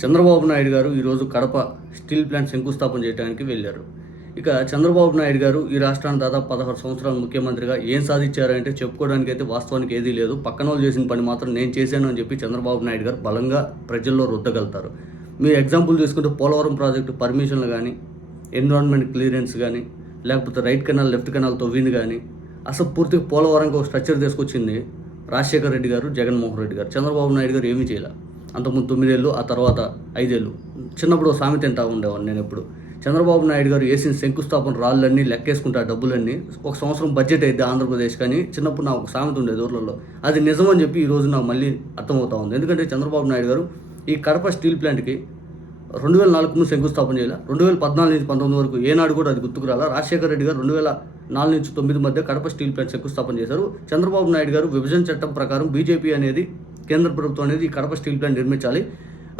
చంద్రబాబు నాయుడు గారు ఈరోజు Kadapa steel plant శంకుస్థాపన చేయడానికి వెళ్ళారు. ఇక చంద్రబాబు నాయుడు గారు ఈ రాష్ట్రాన్ని దాదాపు 16 సంవత్సరాలు ముఖ్యమంత్రిగా ఏం సాధించారంటే చెప్పుకోవడానికి అయితే వాస్తవానికి ఏదీ లేదు. పక్కన వాళ్ళు చేసిన పని మాత్రం నేను చేశాను అని చెప్పి చంద్రబాబు నాయుడు గారు బలంగా ప్రజల్లో రుద్దగలుగుతారు. మీరు ఎగ్జాంపుల్ తీసుకుంటే పోలవరం ప్రాజెక్టు పర్మిషన్లు కానీ, ఎన్విరాన్మెంట్ క్లియరెన్స్ కానీ, లేకపోతే రైట్ కెనాల్ లెఫ్ట్ కెనాల్ తవ్వింది కానీ, అసలు పూర్తిగా పోలవరంకి ఒక స్ట్రక్చర్ తీసుకొచ్చింది రాజశేఖర రెడ్డి గారు, జగన్మోహన్ రెడ్డి గారు. చంద్రబాబు నాయుడు గారు ఏమీ చేయాల. అంతకుముందు 9 ఏళ్ళు, ఆ తర్వాత 5 ఏళ్ళు. చిన్నప్పుడు సామెత తింటా ఉండేవాడిని నేను ఎప్పుడు. చంద్రబాబు నాయుడు గారు వేసిన శంకుస్థాపన రాళ్ళన్నీ లెక్కేసుకుంటే ఆ డబ్బులన్నీ ఒక సంవత్సరం బడ్జెట్ అయితే ఆంధ్రప్రదేశ్ కానీ చిన్నప్పుడు నాకు ఒక సామెత ఉండేది ఊర్లలో. అది నిజమని చెప్పి ఈరోజు నాకు మళ్ళీ అర్థమవుతా ఉంది. ఎందుకంటే చంద్రబాబు నాయుడు గారు ఈ కడప స్టీల్ ప్లాంట్కి 2004 ముందు శంకుస్థాపన చేయాల. 2014 నుంచి 19 వరకు ఏనాడు కూడా అది గుర్తుకురాలా. రాజశేఖర రెడ్డి గారు 2004 నుంచి 9 మధ్య కడప స్టీల్ ప్లాంట్ శంకుస్థాపన చేశారు. చంద్రబాబు నాయుడు గారు విభజన చట్టం ప్రకారం బీజేపీ అనేది, కేంద్ర ప్రభుత్వం అనేది ఈ కడప స్టీల్ ప్లాంట్ నిర్మించాలి.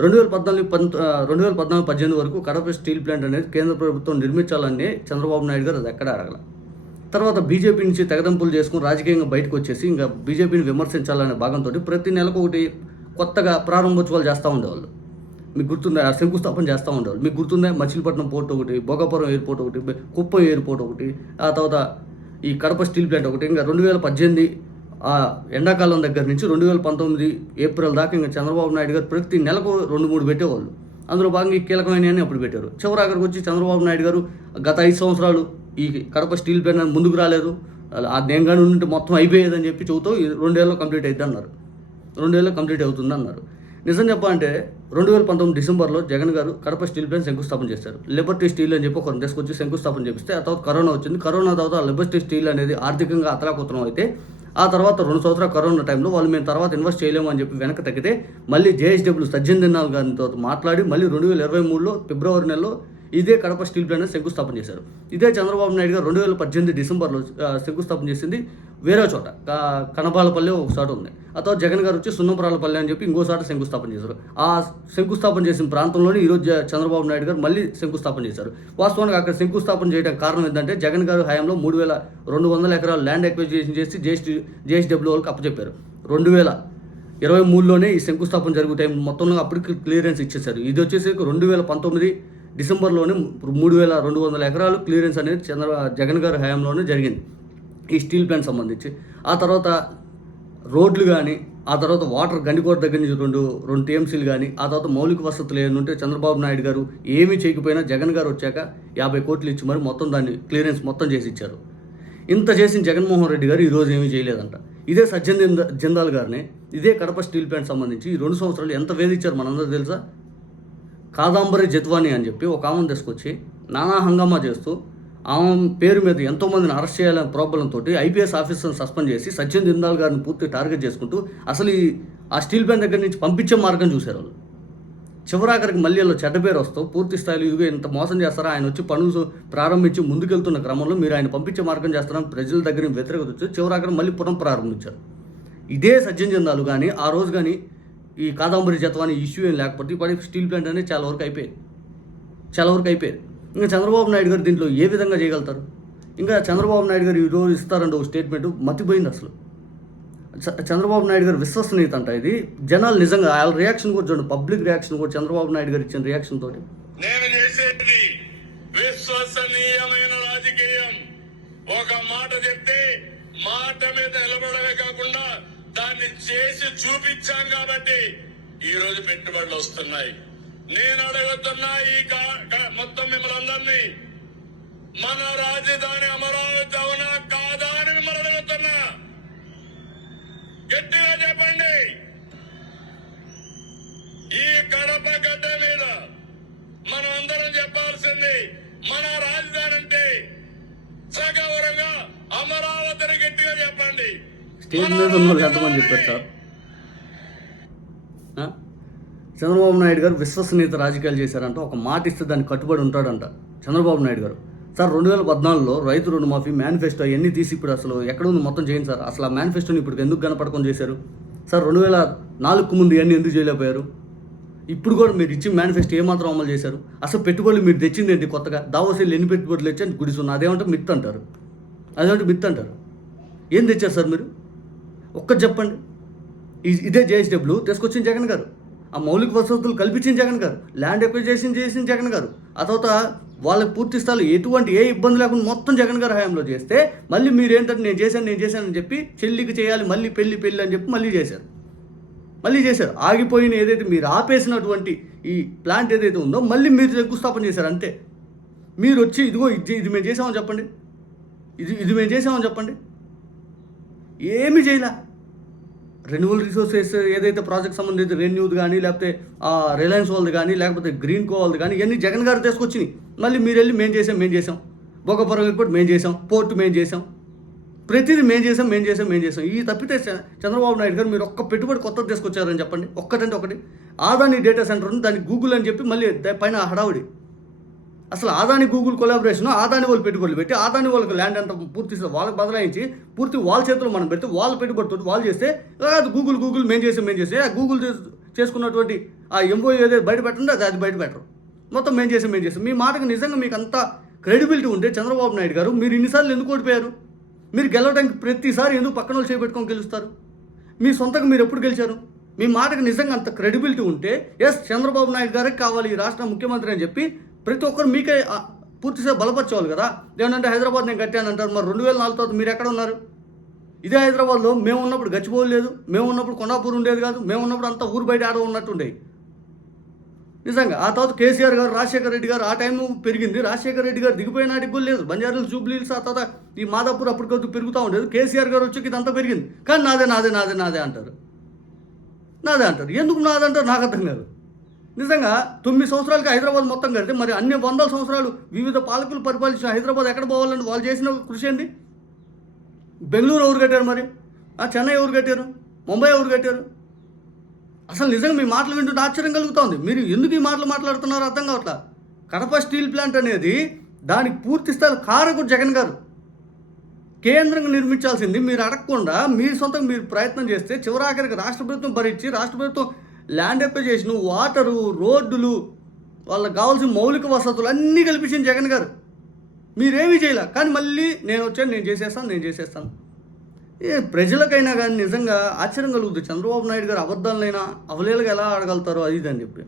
2014-18 వరకు కడప స్టీల్ ప్లాంట్ అనేది కేంద్ర ప్రభుత్వం నిర్మించాలని చంద్రబాబు నాయుడు గారు అది ఎక్కడ అడగల. తర్వాత బీజేపీ నుంచి తెగదంపులు చేసుకుని రాజకీయంగా బయటకు వచ్చేసి ఇంకా బీజేపీని విమర్శించాలనే భాగంతో ప్రతి నెలకు ఒకటి కొత్తగా ప్రారంభోత్సవాలు చేస్తూ ఉండేవాళ్ళు. మీకు గుర్తుందా? శంకుస్థాపన చేస్తూ ఉండేవాళ్ళు. మీకు గుర్తుందా? మచిలీపట్నం పోర్ట్ ఒకటి, భోగాపురం ఎయిర్పోర్ట్ ఒకటి, కుప్పం ఎయిర్పోర్ట్ ఒకటి, ఆ తర్వాత ఈ కడప స్టీల్ ప్లాంట్ ఒకటి. ఇంకా 2018 ఆ ఎండాకాలం దగ్గర నుంచి 2019 ఏప్రిల్ దాకా ఇంకా చంద్రబాబు నాయుడు గారు ప్రతి నెలకు 2-3 పెట్టేవాళ్ళు. అందులో భాగంగా ఈ కీలకమైనవి అప్పుడు పెట్టారు. చివరాఖరికి వచ్చి చంద్రబాబు నాయుడు గారు గత 5 సంవత్సరాలు ఈ కడప స్టీల్ ప్లాంట్ ముందుకు రాలేదు, నేను కానీ ఉంటే మొత్తం అయిపోయేదని చెప్పి చెబుతూ 2 ఏళ్ళలో కంప్లీట్ అవుతుంది అన్నారు. 2 ఏళ్ళలో కంప్లీట్ అవుతుంది అన్నారు. నిజం చెప్పాలంటే 2019 డిసెంబర్లో జగన్ గారు కడప స్టీల్ ప్లాంట్ శంకుస్థాపన చేశారు. లిబర్టీ స్టీల్ అని చెప్పి ఒకరిని తీసుకొచ్చి శంకుస్థాపన చేపిస్తే ఆ తర్వాత కరోనా వచ్చింది. కరోనా తర్వాత లిబర్టీ స్టీల్ అనేది ఆర్థికంగా అతలాకుతలం అయితే ఆ తర్వాత 2 సంవత్సరాల కరోనా టైంలో వాళ్ళు మేము తర్వాత ఇన్వెస్ట్ చేయలేము అని చెప్పి వెనక్కి తగ్గితే మళ్ళీ జేఎస్డబ్ల్యూ సజ్జన్ దిన్నాల్ గారితో మాట్లాడి మళ్ళీ 2023లో ఫిబ్రవరి నెలలో ఇదే కడప స్టీల్ ప్లాంట్ శంకుస్థాపన చేశారు. ఇదే చంద్రబాబు నాయుడు గారు 2018 డిసెంబర్లో శంకుస్థాపన చేసింది వేరే చోట, కనబాలపల్లి ఒక చోట ఉంది. ఆ తర్వాత జగన్ గారు వచ్చి సున్నపురాలపల్లి అని చెప్పి ఇంకోసారి శంకుస్థాపన చేశారు. ఆ శంకుస్థాపన చేసిన ప్రాంతంలోనే ఈరోజు చంద్రబాబు నాయుడు గారు మళ్ళీ శంకుస్థాపన చేశారు. వాస్తవానికి అక్కడ శంకుస్థాపన చేయడానికి కారణం ఏంటంటే జగన్ గారు హయాంలో 3,200 ఎకరాలు ల్యాండ్ ఎక్విజిషన్ చేసి జేఎస్డబ్ల్యూ వాళ్ళకి అప్పచెప్పారు. 2023లోనే ఈ శంకుస్థాపన జరుగు టైం మొత్తంలో అప్పటికి క్లియరెన్స్ ఇచ్చేశారు. ఇది వచ్చేసి 2019 డిసెంబర్లోనే 3,200 ఎకరాలు క్లియరెన్స్ అనేది జగన్ గారి హయాంలోనే జరిగింది ఈ స్టీల్ ప్లాంట్ సంబంధించి. ఆ తర్వాత రోడ్లు కానీ, ఆ తర్వాత వాటర్ గండికోట దగ్గర నుంచి 2 టీఎంసీలు కానీ, ఆ తర్వాత మౌలిక వసతులు ఏమంటే చంద్రబాబు నాయుడు గారు ఏమీ చేయకపోయినా జగన్ గారు వచ్చాక 50 కోట్లు ఇచ్చి మరి మొత్తం దాన్ని క్లియరెన్స్ మొత్తం చేసి ఇచ్చారు. ఇంత చేసిన జగన్మోహన్ రెడ్డి గారు ఈరోజు ఏమీ చేయలేదంట. ఇదే సజ్జన్ జిందాల్ గారిని ఇదే కడప స్టీల్ ప్లాంట్ సంబంధించి ఈ 2 సంవత్సరాలు ఎంత వేధించారు మనందరూ తెలుసా? కాదాంబరి జత్వాని అని చెప్పి ఒక ఆమెను తీసుకొచ్చి నానా హంగామా చేస్తూ ఆమె పేరు మీద ఎంతోమందిని అరెస్ట్ చేయాలనే ప్రాబ్లంతో ఐపీఎస్ ఆఫీసర్ని సస్పెండ్ చేసి సజ్జన్ జిందాల్ గారిని పూర్తి టార్గెట్ చేసుకుంటూ అసలు ఆ స్టీల్ ప్లాంట్ దగ్గర నుంచి పంపించే మార్గం చూశారు వాళ్ళు. చివరాఖరికి మళ్ళీ వాళ్ళు చెడ్డ పేరు వస్తూ పూర్తి స్థాయిలో ఇదిగో ఇంత మోసం చేస్తారా, ఆయన వచ్చి పనులు ప్రారంభించి ముందుకెళ్తున్న క్రమంలో మీరు ఆయన పంపించే మార్గం చేస్తారని ప్రజల దగ్గర వ్యతిరేకత వచ్చి చివరాఖరి మళ్ళీ ప్రారంభించారు. ఇదే సజ్జన్ జిందాల్ కానీ ఆ రోజు కానీ ఈ కాదాంబరి జత్వాని ఇష్యూ ఏం లేకపోతే ఇప్పటి స్టీల్ ప్లాంట్ అనేది చాలా వరకు అయిపోయేది. ఇంకా చంద్రబాబు నాయుడు గారు దీంట్లో ఏ విధంగా చేయగలుగుతారు? ఇంకా చంద్రబాబు నాయుడు గారు ఈరోజు ఇస్తారంటే ఒక స్టేట్మెంట్ మతిపోయింది అసలు. చంద్రబాబు నాయుడు గారు విశ్వసనీయత అంట ఇది. జనాలు నిజంగా వాళ్ళ రియాక్షన్ కూడా చూడండి, పబ్లిక్ రియాక్షన్ కూడా చంద్రబాబు నాయుడు గారు ఇచ్చిన రియాక్షన్ తోటి. నేను చేసేది విశ్వసనీయమైన రాజకీయం. ఒక మాట చెప్తే మాట మీద నిలబడమే కాకుండా దాన్ని చేసి చూపించాం కాబట్టి ఈ రోజు పెట్టుబడులు వస్తున్నాయి. నేను అడుగుతున్నా ఈ మొత్తం మిమ్మల్ని అందరినీ, మన రాజధాని అమరావతి అవునా కాదా అని మిమ్మల్ని అడుగుతున్నా. గట్టిగా చెప్పండి. ఈ కడప గడ్డ మీద మనం అందరం చెప్పాల్సింది మన రాజధాని అంటే సగౌరవంగా అమరావతిని గట్టిగా చెప్పండి. స్టేజ్ మీద ఉన్న ఎంతమంది చెప్పారు సార్? చంద్రబాబు నాయుడు గారు విశ్వసనీయత రాజకీయాలు చేశారంట. ఒక మాట ఇస్తే దాన్ని కట్టుబడి ఉంటాడంట చంద్రబాబు నాయుడు గారు. సార్ 2014లో రైతు రుణమాఫీ మేనిఫెస్టో అవన్నీ తీసి ఇప్పుడు అసలు ఎక్కడ ఉంది మొత్తం చేయండి సార్. అసలు ఆ మేనిఫెస్టోని ఇప్పుడు ఎందుకు కనపడకుండా చేశారు సార్? 2004కు ముందు ఇవన్నీ ఎందుకు చేయలేకపోయారు? ఇప్పుడు కూడా మీరు ఇచ్చిన మేనిఫెస్టో ఏమాత్రం అమలు చేశారు? అసలు పెట్టుబడులు మీరు తెచ్చింది ఏంటి కొత్తగా? దావోసీలు ఎన్ని పెట్టుబడులు తెచ్చి గుడిసున్న అదేమంటే మిత్ అంటారు. ఏం తెచ్చారు సార్ మీరు? ఒక్కటి చెప్పండి. ఇదే జేఎస్డబ్ల్యూ తీసుకొచ్చిన జగన్ గారు. ఆ మౌలిక వసతులు కల్పించిన జగన్ గారు, ల్యాండ్ ఎక్విజిషన్ చేసిన జగన్ గారు, ఆ తర్వాత వాళ్ళకి పూర్తి స్థాయిలో ఎటువంటి ఏ ఇబ్బంది లేకుండా మొత్తం జగన్ గారి హయాంలో చేస్తే మళ్ళీ మీరు ఏంటంటే నేను చేశాను అని చెప్పి చెల్లికి చేయాలి మళ్ళీ పెళ్ళి అని చెప్పి మళ్ళీ చేశారు. ఆగిపోయిన ఏదైతే మీరు ఆపేసినటువంటి ఈ ప్లాంట్ ఏదైతే ఉందో మళ్ళీ మీరు శంకుస్థాపన చేశారు అంతే. మీరు వచ్చి ఇదిగో ఇది మేము చేసామని చెప్పండి, ఇది మేము చేసామని చెప్పండి. ఏమీ చేయలే. రెన్యూవల్ రిసోర్సెస్ ఏదైతే ప్రాజెక్ట్ సంబంధించి రెన్యూది కానీ, లేకపోతే రిలయన్స్ వాళ్ళది కానీ, లేకపోతే గ్రీన్ కో వాళ్ళది కానీ, ఇవన్నీ జగన్ గారు తీసుకొచ్చినాయి. మళ్ళీ మీరు వెళ్ళి మేము చేసాం భోగపురం ఎయిర్పోర్ట్ మేము చేసాం, పోర్టు మేము చేసాం, ప్రతిదీ మేము చేసాం. ఈ తప్పితే చంద్రబాబు నాయుడు గారు మీరు ఒక్క పెట్టుబడి కొత్తది తీసుకొచ్చారని చెప్పండి, ఒక్కటంటే ఒకటి. ఆదాని డేటా సెంటర్ ఉంది, దానికి గూగుల్ అని చెప్పి మళ్ళీ పైన హడావుడి. అసలు ఆదాని గూగుల్ కొలాబరేషన్, ఆదాని వాళ్ళు పెట్టుబడులు పెట్టి ఆదాని వాళ్ళకి ల్యాండ్ అంతా పూర్తి వాళ్ళకి బదలాయించి పూర్తి వాళ్ళ చేతుల్లో మనం పెడితే వాళ్ళ పెట్టుబడితో వాళ్ళు చేస్తే అది గూగుల్ మేము చేసాం. గూగుల్ చేసుకున్నటువంటి ఆ ఎంఓ ఏదైతే బయట పెట్టండి అది బయట పెట్టరు. మొత్తం మేము చేసాం. మీ మాటకు నిజంగా మీకు అంత క్రెడిబిలిటీ ఉంటే చంద్రబాబు నాయుడు గారు మీరు ఇన్నిసార్లు ఎందుకు ఓడిపోయారు? మీరు గెలవడానికి ప్రతిసారి ఎందుకు పక్కన వాళ్ళు చేపెట్టుకొని గెలుస్తారు? మీ సొంతంగా మీరు ఎప్పుడు గెలిచారు? మీ మాటకు నిజంగా అంత క్రెడిబిలిటీ ఉంటే చంద్రబాబు నాయుడు గారికి కావాలి ఈ రాష్ట్ర ముఖ్యమంత్రి అని చెప్పి ప్రతి ఒక్కరు మీకే పూర్తిగా బలపరచేవాళ్ళు కదా. ఏమంటే హైదరాబాద్ నేను కట్టానంటారు. మరి 2004 తర్వాత మీరు ఎక్కడ ఉన్నారు? ఇదే హైదరాబాద్లో మేము ఉన్నప్పుడు గచ్చిబౌలి లేదు, మేము ఉన్నప్పుడు కొండాపూర్ ఉండేది కాదు, మేము ఉన్నప్పుడు అంతా ఊరు బయట ఆడ ఉన్నట్టు ఉండేవి నిజంగా. ఆ తర్వాత కేసీఆర్ గారు, రాజశేఖర రెడ్డి గారు ఆ టైం పెరిగింది. రాజశేఖర రెడ్డి గారు దిగిపోయిన నాటికి కూడా లేదు. బంజారాలు, జూబ్లీహిల్స్, ఆ తర్వాత ఈ మాదాపూర్ అప్పటికొద్దు పెరుగుతూ ఉండేది. కేసీఆర్ గారు వచ్చి ఇదంతా పెరిగింది. కానీ నాదే అంటారు. ఎందుకు నాదంటారు నాకు అర్థం కాదు. నిజంగా 9 సంవత్సరాలకి హైదరాబాద్ మొత్తం కడితే మరి అన్ని 100 సంవత్సరాలు వివిధ పాలకులు పరిపాలించిన హైదరాబాద్ ఎక్కడ పోవాలని వాళ్ళు చేసిన కృషి ఏంటి? బెంగళూరు ఎవరు కట్టారు? మరి చెన్నై ఎవరు కట్టారు? ముంబై ఎవరు కట్టారు? అసలు నిజంగా మీ మాటలు వింటుంటే ఆశ్చర్యం కలుగుతుంది. మీరు ఎందుకు ఈ మాటలు మాట్లాడుతున్నారో అర్థం కావట్లా. కడప స్టీల్ ప్లాంట్ అనేది దానికి పూర్తి స్థాయి కారకుడు జగన్ గారు. కేంద్రంగా నిర్మించాల్సింది మీరు అడగకుండా మీ సొంతంగా మీరు ప్రయత్నం చేస్తే చివరాఖరికి రాష్ట్ర ప్రభుత్వం భరించి రాష్ట్ర ప్రభుత్వం ల్యాండ్ ఎక్విజిషన్, వాటరు, రోడ్డులు, వాళ్ళకి కావాల్సిన మౌలిక వసతులు అన్నీ కల్పించింది జగన్ గారు. మీరేమీ చేయలే. కానీ మళ్ళీ నేను చేసేస్తాను. ప్రజలకైనా కానీ నిజంగా ఆశ్చర్యం కలుగుతుంది. చంద్రబాబు నాయుడు గారు అబద్ధాలనైనా అవలేలుగా ఎలా ఆడగలుగుతారో అది అని చెప్పి.